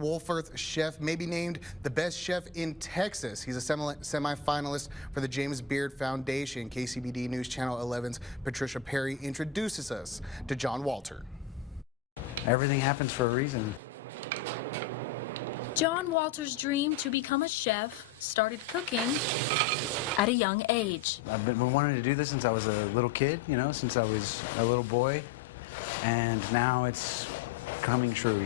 Wolfforth chef may be named the best chef in Texas. He's a semifinalist for the James Beard Foundation. KCBD News Channel 11's Patricia Perry introduces us to Jon Walter. Everything happens for a reason. Jon Walter's dream to become a chef started cooking at a young age. I've been wanting to do this since I was a little kid, since I was a little boy, and now it's coming true,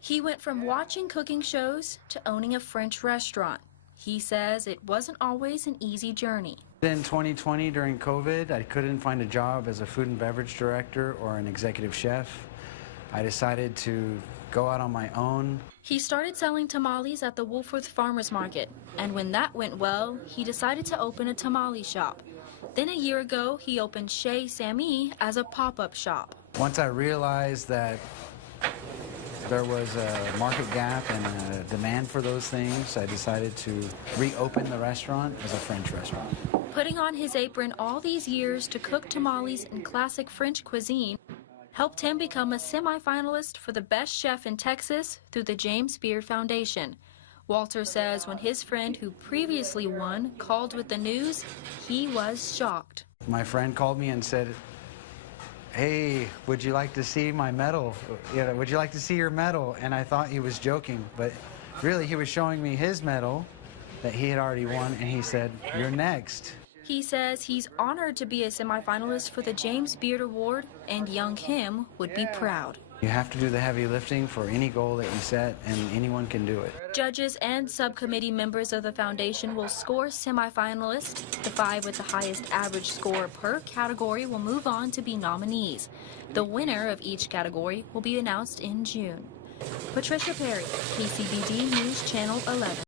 He went from watching cooking shows to owning a French restaurant. He says it wasn't always an easy journey. In 2020, during COVID, I couldn't find a job as a food and beverage director or an executive chef. I decided to go out on my own. He started selling tamales at the Wolfforth Farmers Market, and when that went well, he decided to open a tamale shop. Then a year ago, he opened Chez Sammy as a pop-up shop. Once I realized that there was a market gap and a demand for those things, I decided to reopen the restaurant as a French restaurant. Putting on his apron all these years to cook tamales in classic French cuisine helped him become a semifinalist for the best chef in Texas through the James Beard Foundation. Walter says when his friend who previously won called with the news, he was shocked. My friend called me and said, "Hey, would you like to see my medal? Would you like to see your medal?" And I thought he was joking, but really he was showing me his medal that he had already won, and he said, "You're next." He says he's honored to be a semifinalist for the James Beard Award, and young him would be proud. You have to do the heavy lifting for any goal that you set, and anyone can do it. Judges and subcommittee members of the foundation will score semifinalists. The 5 with the highest average score per category will move on to be nominees. The winner of each category will be announced in June. Patricia Perry, KCBD News Channel 11.